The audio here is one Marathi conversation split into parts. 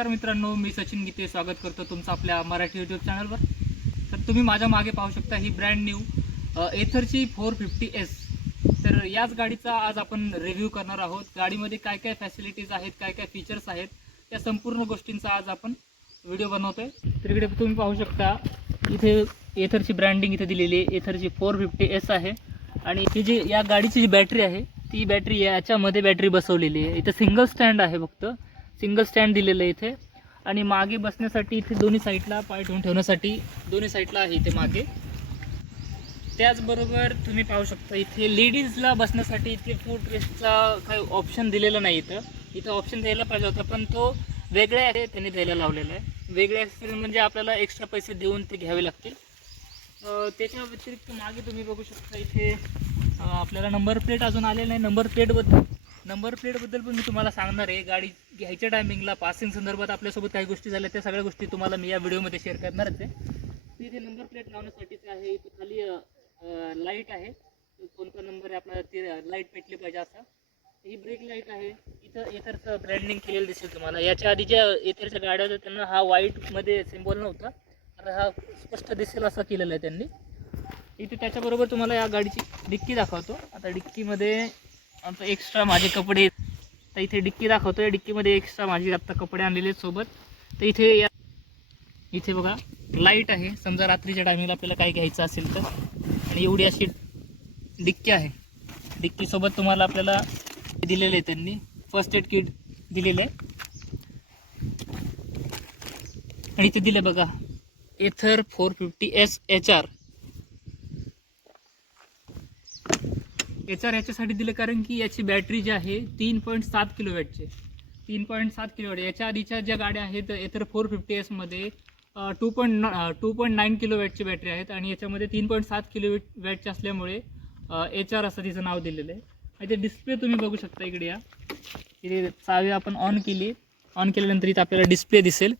नमस्कार मित्रांनो, मी सचिन गीते स्वागत करतो तुमचं आपल्या मराठी यूट्यूब चॅनलवर। तर तुम्ही माझ्या मागे पाहू शकता ही ब्रँड न्यू एथरची 450S। तर याच गाडीचा आज आपण रिव्ह्यू करणार आहोत। गाडीमध्ये काय काय फॅसिलिटीज आहेत, काय काय फीचर्स आहेत, त्या संपूर्ण गोष्टींचा आज आपण व्हिडिओ बनवतोय। तर इकडे तुम्ही पाहू शकता, इथे एथरची ब्रँडिंग इथे दिलेली आहे। एथरची 450S आहे आणि ही जी या गाडीची जी बॅटरी आहे ती बॅटरी याच्यामध्ये बॅटरी बसवलेली आहे। इथे सिंगल स्टँड आहे, फक्त सिंगल स्टँड दिलेलं आहे इथे। आणि मागे बसण्यासाठी इथे दोन्ही साईडला पाय ठेवून ठेवण्यासाठी दोन्ही साईडला आहे इथे मागे। त्याचबरोबर तुम्ही पाहू शकता इथे लेडीजला बसण्यासाठी इथे फूट रेस्टचा काही ऑप्शन दिलेला नाही। इथं ऑप्शन द्यायला पाहिजे होता, पण तो वेगळ्या आहे त्यांनी द्यायला लावलेला आहे। वेगळे ॲक्सेसरीज म्हणजे आपल्याला एक्स्ट्रा पैसे देऊन ते घ्यावे लागतील। त्याच्या व्यतिरिक्त मागे तुम्ही बघू शकता इथे आपल्याला नंबर प्लेट अजून आलेलं नाही। नंबर प्लेटबद्दल पण मी तुम्हाला सांगणार आहे। गाडी घ्यायच्या टायमिंगला पासिंग संदर्भात आपल्यासोबत काही गोष्टी झाल्या, त्या सगळ्या गोष्टी तुम्हाला मी या व्हिडिओमध्ये शेअर करणारच आहे। इथे नंबर प्लेट लावण्यासाठीच आहे, इथे खाली लाईट आहे, कोणता नंबर आहे आपल्याला ते लाईट पेटली पाहिजे असा। ही ब्रेक लाईट आहे, इथं एथरचं ब्रँडिंग केलेलं दिसेल तुम्हाला। याच्या आधी ज्या एथरच्या गाड्या होत्या त्यांना हा व्हाईटमध्ये सिम्बॉल नव्हता, आता हा स्पष्ट दिसेल असा केलेला आहे त्यांनी इथे। त्याच्याबरोबर तुम्हाला या गाडीची डिक्की दाखवतो। आता डिक्कीमध्ये आता एक्स्ट्रा माझे कपडे, तर इथे डिक्की दाखवतोय। डिक्कीमध्ये एक्स्ट्रा माझे आत्ता कपडे आणलेले आहेत सोबत। तर इथे बघा लाईट आहे, समजा रात्रीच्या टायमिंगला आपल्याला काही घ्यायचं असेल तर। आणि एवढी अशी डिक्की आहे। डिक्कीसोबत तुम्हाला आपल्याला दिलेले आहे त्यांनी फर्स्ट एड किट दिलेले आहे। आणि इथे दिले बघा एथर 450S HR। याच्यासाठी दिले कारण की याची बॅटरी जी आहे 3.7 किलोवॅटची 3.7 किलोवॅट। याच्या आधीच्या ज्या गाड्या आहेत एथर 450S मध्ये 2.9 किलोवॅटची बॅटरी आहेत आणि याच्यामध्ये 3.7 किलोवॅटची असल्यामुळे HR असं तिचं नाव दिलेलं आहे। आणि ते डिस्प्ले तुम्ही बघू शकता इकडे या, इथे चावी आपण ऑन केल्यानंतर इथे आपल्याला डिस्प्ले दिसेल।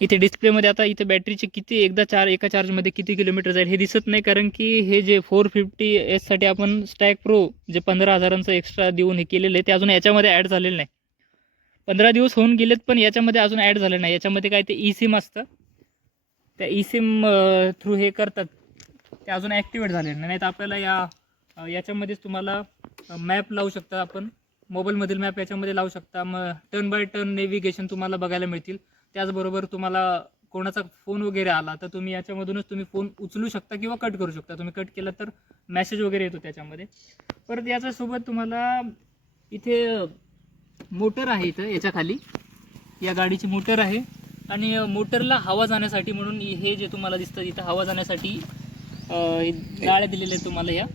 इथे डिस्प्लेमध्ये आता इथे बॅटरीचे किती एका चार्जमध्ये किती किलोमीटर जाईल हे दिसत नाही, कारण की हे जे 450S साठी आपण स्टॅक प्रो जे 15,000चं एक्स्ट्रा देऊन हे केलेलं आहे ते अजून याच्यामध्ये ॲड झालेलं नाही। 15 दिवस होऊन गेलेत पण याच्यामध्ये अजून ॲड झालं नाही। याच्यामध्ये काय ते ई-सिम असतं, त्या ई-सिम थ्रू हे करतात, ते अजून ॲक्टिवेट झालेलं नाही। तर आपल्याला याच्यामध्येच तुम्हाला मॅप लावू शकता, आपण मोबाईलमधील मॅप याच्यामध्ये लावू शकता। मग टर्न बाय टर्न नेव्हिगेशन तुम्हाला बघायला मिळतील। त्याचबरोबर तुम्हाला कोणाचा फोन वगैरे आला तर तुम्ही याच्यामधूनच तुम्ही फोन उचलू शकता किंवा कट करू शकता। तुम्ही कट केला तर मेसेज वगैरे येतो त्याच्यामध्ये। परत याच्यासोबत तुम्हाला इथे मोटर आहे, इथं याच्या खाली या गाडीची मोटर आहे। आणि मोटरला हवा जाण्यासाठी म्हणून हे जे तुम्हाला दिसतं इथं हवा जाण्यासाठी गाळ्या दिलेल्या आहेत तुम्हाला या।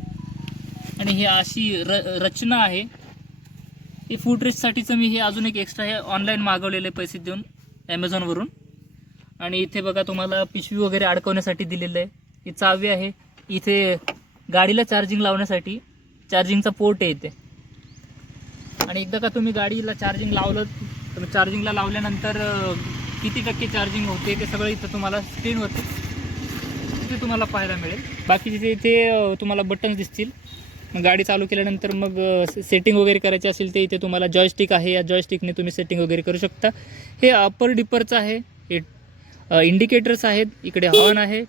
आणि ही अशी रचना आहे। हे फूट रेस्टसाठीचं मी हे अजून एक एक्स्ट्रा हे ऑनलाईन मागवलेले पैसे देऊन ॲमेझॉनवरून। आणि इथे बघा तुम्हाला पिशवी वगैरे अडकवण्यासाठी दिलेलं आहे। ही चावी आहे। इथे गाडीला चार्जिंग लावण्यासाठी चार्जिंगचा पोर्ट आहे इथे। आणि एकदा का तुम्ही गाडीला चार्जिंग लावलं तर चार्जिंगला लावल्यानंतर किती टक्के चार्जिंग होते ते सगळं इथं तुम्हाला स्क्रीनवरती इथे तुम्हाला पाहायला मिळेल। बाकी इथे तुम्हाला बटन्स दिसतील। मग गाडी चालू केल्यानंतर मग सेटिंग वगैरे करायची असेल ते इथे तुम्हाला जॉयस्टिक आहे, या जॉयस्टिकने तुम्ही सेटिंग वगैरे करू शकता। हे अपर डिपरचं आहे, हे इंडिकेटर्स आहेत, इकडे हॉर्न आहे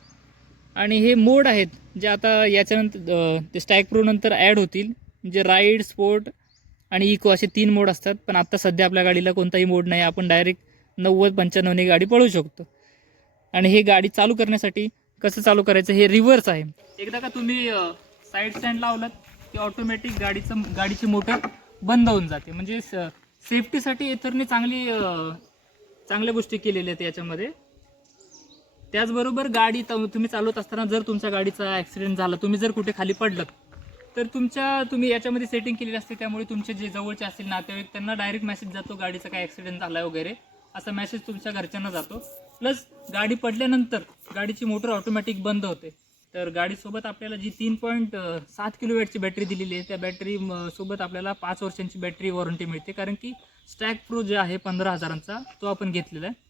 आणि हे मोड आहेत जे आता याच्यानंतर ते स्टॅक प्रो नंतर ॲड होतील, म्हणजे राईड, स्पोर्ट आणि इको असे 3 मोड असतात। पण आता सध्या आपल्या गाडीला कोणताही मोड नाही, आपण डायरेक्ट 90-95 गाडी पळवू शकतो। आणि हे गाडी चालू करण्यासाठी कसं चालू करायचं हे रिव्हर्स आहे। एकदा का तुम्ही साईड स्टँड लावलात की ऑटोमॅटिक गाडीची मोटर बंद होऊन जाते। म्हणजे सेफ्टीसाठी एथरने चांगल्या गोष्टी केलेल्या आहेत याच्यामध्ये। त्याचबरोबर गाडी तुम्ही चालवत असताना जर तुमच्या गाडीचा ॲक्सिडेंट झाला, तुम्ही जर कुठे खाली पडलात तर तुम्ही याच्यामध्ये सेटिंग केलेली असते, त्यामुळे तुमचे जे जवळचे असतील नातेवाईक त्यांना डायरेक्ट मेसेज जातो गाडीचा काय ॲक्सिडेंट झाला वगैरे असा मेसेज तुमच्या घरच्यांना जातो। प्लस गाडी पडल्यानंतर गाडीची मोटर ऑटोमॅटिक बंद होते। तर गाडीसोबत आपल्याला जी 3.7 किलोवॅटची बॅटरी दिलेली आहे त्या बॅटरी सोबत आपल्याला 5 वर्षांची बॅटरी वॉरंटी मिळते, कारण की स्टॅक प्रो जे आहे 15,000चा तो आपण घेतलेला आहे।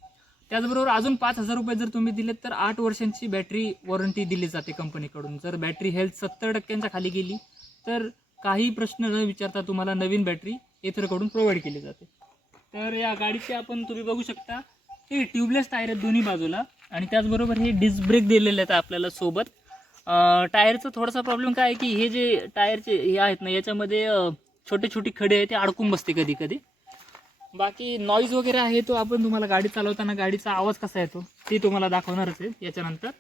त्याचबरोबर अजून 5,000 रुपये जर तुम्ही दिलेत तर 8 वर्षांची बॅटरी वॉरंटी दिली जाते कंपनीकडून। जर बॅटरी हेल्थ 70% खाली गेली तर काही प्रश्न न विचारता तुम्हाला नवीन बॅटरी एथरकडून प्रोव्हाइड केली जाते। तर या गाडीचे आपण तुम्ही बघू शकता हे ट्यूबलेस टायर आहेत दोन्ही बाजूला आणि त्याचबरोबर हे डिस्क ब्रेक दिलेले आहेत आपल्याला सोबत. टायरचा थोडासा प्रॉब्लेम काय आहे की हे जे टायरचे हे आहेत ना याच्यामध्ये छोटे छोटे खडे आहेत ते अडकून बसते कधी कधी. बाकी नॉईज वगैरे आहे तो आपण तुम्हाला गाडी चालवताना गाडीचा आवाज कसा येतो ते तुम्हाला दाखवणारच आहे याच्यानंतर.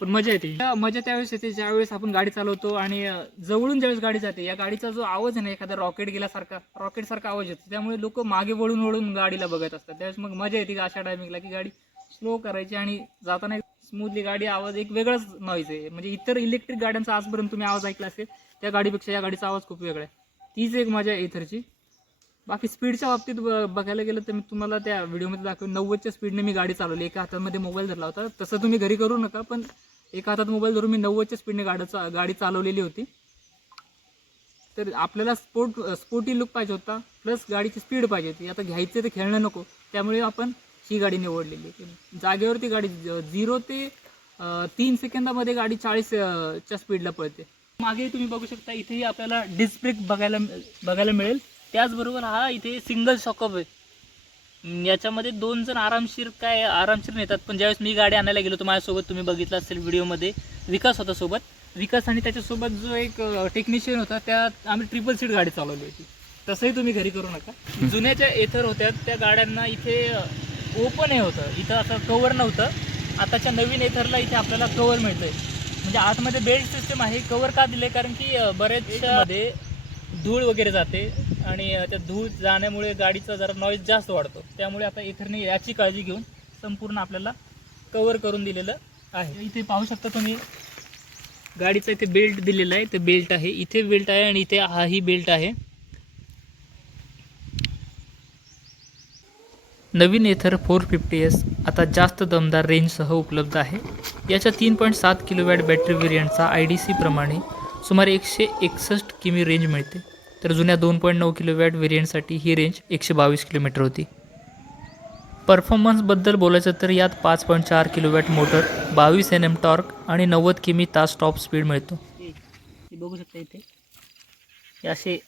पण मजा येते, मजा त्यावेळेस येते ज्यावेळेस आपण गाडी चालवतो आणि जवळून ज्यावेळेस गाडी जाते या गाडीचा जो आवाज आहे ना एखादा रॉकेट गेल्यासारखा आवाज येतो. त्यामुळे लोक मागे वळून वळून गाडीला बघत असतात. त्यावेळेस मग मजा येते अशा टायमिंगला की गाडी स्लो करायची आणि जाताना स्मूथली गाडी आवाज एक वेगळाच नॉईज आहे. म्हणजे इतर इलेक्ट्रिक गाड्यांचा आजपर्यंत तुम्ही आवाज ऐकला असेल त्या गाडीपेक्षा या गाडीचा आवाज खूप वेगळा आहे. तीच एक मजा आहे इथरची. बाकी स्पीडच्या बाबतीत बघायला गेलं तर मी तुम्हाला त्या व्हिडिओमध्ये दाखवेन 90च्या स्पीडने मी गाडी चालवली. एका हातामध्ये मोबाईल धरला होता. तसं तुम्ही घरी करू नका, पण एका हातात मोबाईल धरून मी 90च्या स्पीडने गाडी चालवलेली होती. तर आपल्याला स्पोर्टी लुक पाहिजे होता प्लस गाडीची स्पीड पाहिजे होती. आता घ्यायचं तर खेळणं नको, त्यामुळे आपण ही गाडी निवडलेली. जागेवरती गाडी 0 ते 3 सेकंदामध्ये गाडी 40च्या स्पीडला पळते. मागे तुम्ही बघू शकता इथेही आपल्याला डिस्क ब्रेक बघायला मिळेल. त्याचबरोबर हा इथे सिंगल शॉकअप आहे. याच्यामध्ये 2 जण आरामशीर नेतात. पण ज्यावेळेस मी गाडी आणायला गेलो तर माझ्यासोबत तुम्ही बघितलं असेल व्हिडिओमध्ये विकास होता सोबत. विकास आणि त्याच्यासोबत जो एक टेक्निशियन होता त्यात आम्ही ट्रिपल सीट गाडी चालवली होती. तसंही तुम्ही घरी करू नका. जुन्याच्या एथर होत्या त्या गाड्यांना इथे ओपन हे होतं, इथं असं कवर नव्हतं. आताच्या नवीन एथरला इथे आपल्याला कवर मिळतंय. म्हणजे आतमध्ये बेल्ट सिस्टम आहे. कवर का दिले कारण की बरेचमध्ये धूळ वगैरे जाते आणि त्या धूळ जाण्यामुळे गाडीचा जरा नॉईज जास्त वाढतो. त्यामुळे आता इथरने याची काळजी घेऊन संपूर्ण आपल्याला कवर करून दिलेलं आहे. इथे पाहू शकता तुम्ही गाडीचा इथे बेल्ट दिलेला आहे. ते बेल्ट आहे, इथे बेल्ट आहे आणि इथे हाही बेल्ट आहे. नवीन एथर 450S आता जास्त दमदार रेंजसह उपलब्ध आहे. याच्या 3.7 किलोवॅट बॅटरी व्हेरियंटचा IDC प्रमाणे सुमारे 161 किमी रेंज मिळते. तर जुन्या 2.9 किलोवॅट व्हेरियंटसाठी ही रेंज 122 किलोमीटर होती. परफॉर्मन्सबद्दल बोलायचं तर यात 5.4 किलोवॅट मोटर, 22 Nm टॉर्क आणि 90 किमी/तास टॉप स्पीड मिळतो. हे बघू शकता इथे हे असे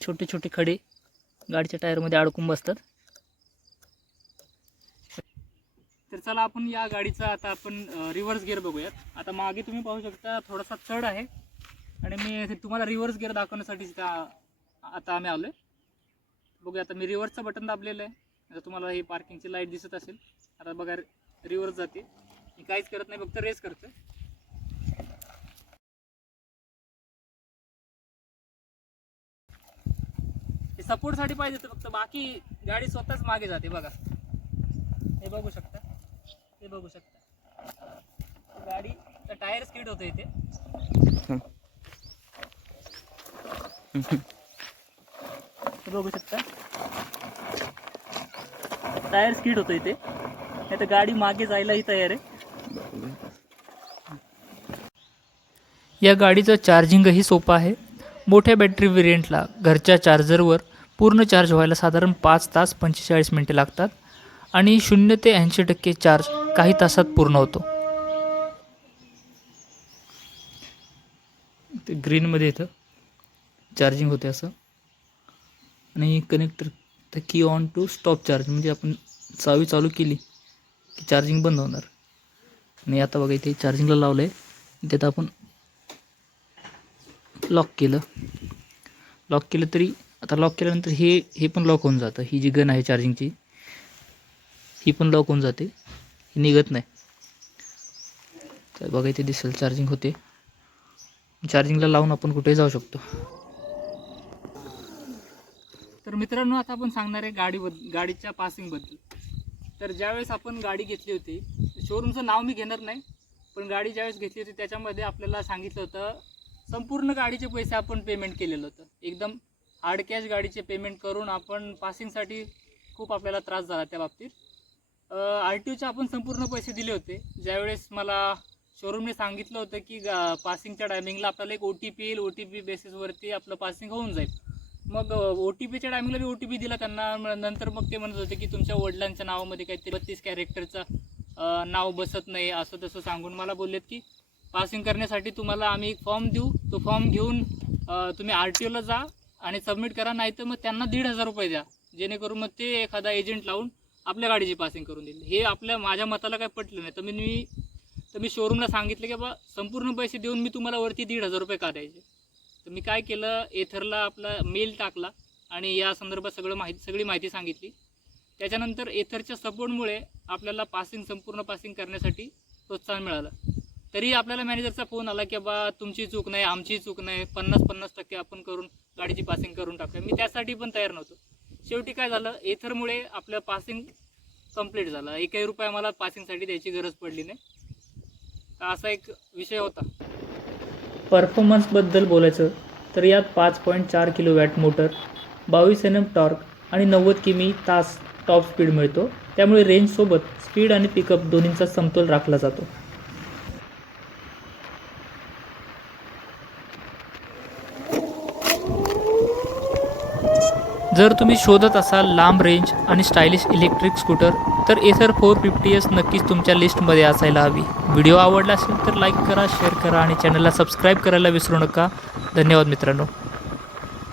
छोटे छोटे खडे गाडीच्या टायरमध्ये अडकून बसतात. तर चला आपण या गाडीचा आता आपण रिव्हर्स गिअर बघूयात. आता मागे तुम्ही पाहू शकता थोडासा चढ आहे आणि मी तुम्हाला रिव्हर्स गिअर दाखवण्यासाठी आता आम्ही आलो आहे. बघूया आता मी रिव्हर्सचं बटन दाबलेलं आहे. आता तुम्हाला ही पार्किंगची लाईट दिसत असेल. आता बघा रिव्हर्स जाते. मी काहीच करत नाही, फक्त रेस करतो. हे सपोर्टसाठी पाहिजे तर फक्त, बाकी गाडी स्वतःच मागे जाते. बघा हे बघू शकता, हे बघू शकता गाडीचा टायर स्किड होतं इथे. बघू शकता टायर स्किड होतो इथे. नाही तर गाडी मागे जायलाही तयार आहे. या गाडीचं चार्जिंगही सोपं आहे. मोठ्या बॅटरी व्हेरियंटला घरच्या चार्जरवर पूर्ण चार्ज व्हायला साधारण 5 तास 45 मिनिटे लागतात आणि 0 ते 80% चार्ज काही तासात पूर्ण होतो. ते ग्रीनमध्ये येतं चार्जिंग होते असं आणि कनेक्टर तर की ऑन टू स्टॉप चार्ज, म्हणजे आपण चावी चालू केली की चार्जिंग बंद होणार. आणि आता बघा इथे चार्जिंगला लावलं आहे. त्यात आपण लॉक केलं तरी आता लॉक केल्यानंतर हे पण लॉक होऊन जातं. ही जी गन आहे चार्जिंगची ही पण लॉक होऊन जाते, ही निघत नाही. तर बघा इथे दिसेल चार्जिंग होते. चार्जिंगला लावून आपण कुठेही जाऊ शकतो. तर मित्रांनो आता आपण सांगणार आहे गाडीच्या पासिंगबद्दल. तर ज्यावेळेस आपण गाडी घेतली होती, शोरूमचं नाव मी घेणार नाही, पण गाडी ज्यावेळेस घेतली होती त्याच्यामध्ये आपल्याला सांगितलं होतं संपूर्ण गाडीचे पैसे आपण पेमेंट केलेलं होतं. एकदम हार्ड कॅश गाडीचे पेमेंट करून आपण पासिंगसाठी खूप आपल्याला त्रास झाला त्या बाबतीत. RTOचे आपण संपूर्ण पैसे दिले होते. ज्यावेळेस मला शोरूमने सांगितलं होतं की पासिंगच्या टायमिंगला आपल्याला एक OTP येईल, OTP बेसिसवरती आपलं पासिंग होऊन जाईल. मग OTPच्या टायमिंगला मी OTP दिला त्यांना. नंतर मग ते म्हणत होते की तुमच्या वडिलांच्या नावामध्ये काहीतरी 32 कॅरेक्टरचं नाव बसत नाही असं तसं सांगून मला बोललेत की पासिंग करण्यासाठी तुम्हाला आम्ही एक फॉर्म देऊ, तो फॉर्म घेऊन तुम्ही RTOला जा आणि सबमिट करा, नाही तर मग त्यांना 1,500 रुपये द्या. जेणेकरून मग ते एखादा एजंट लावून आपल्या गाडीची पासिंग करून देईल. हे माझ्या मताला काय पटलं नाही. तर मी शोरूमला सांगितलं की बा संपूर्ण पैसे देऊन मी तुम्हाला वरती 1,500 रुपये का द्यायचे. तर मी काय केलं, एथरला आपला मेल टाकला आणि या संदर्भात सगळी माहिती सांगितली. त्याच्यानंतर एथरच्या सपोर्टमुळे आपल्याला संपूर्ण पासिंग करण्यासाठी प्रोत्साहन मिळालं. तरी आपल्याला मॅनेजरचा फोन आला की बा तुमची चूक नाही, आमची चूक नाही, 50-50% आपण करून गाडीची पासिंग करून टाकूया. मी त्यासाठी पण तयार नव्हतो. शेवटी काय झालं, एथरमुळे आपलं पासिंग कंप्लीट झालं. 1 रुपया मला पासिंगसाठी द्यायची गरज पडली नाही. असा एक विषय होता. परफॉर्मन्सबद्दल बोलायचं तर यात 5.4 किलोवॅट मोटर, 22 Nm टॉर्क आणि 90 किमी/तास टॉप स्पीड मिळतो. त्यामुळे रेंजसोबत स्पीड आणि पिकअप दोन्हींचा समतोल राखला जातो. जर तुम्ही शोधत असाल लांब रेंज आणि स्टायलिश इलेक्ट्रिक स्कूटर तर एथर 450S नक्कीच तुमच्या लिस्टमध्ये असायला हवी. व्हिडिओ आवडला असेल तर लाईक करा, शेअर करा आणि चॅनलला सबस्क्राईब करायला विसरू नका. धन्यवाद मित्रांनो.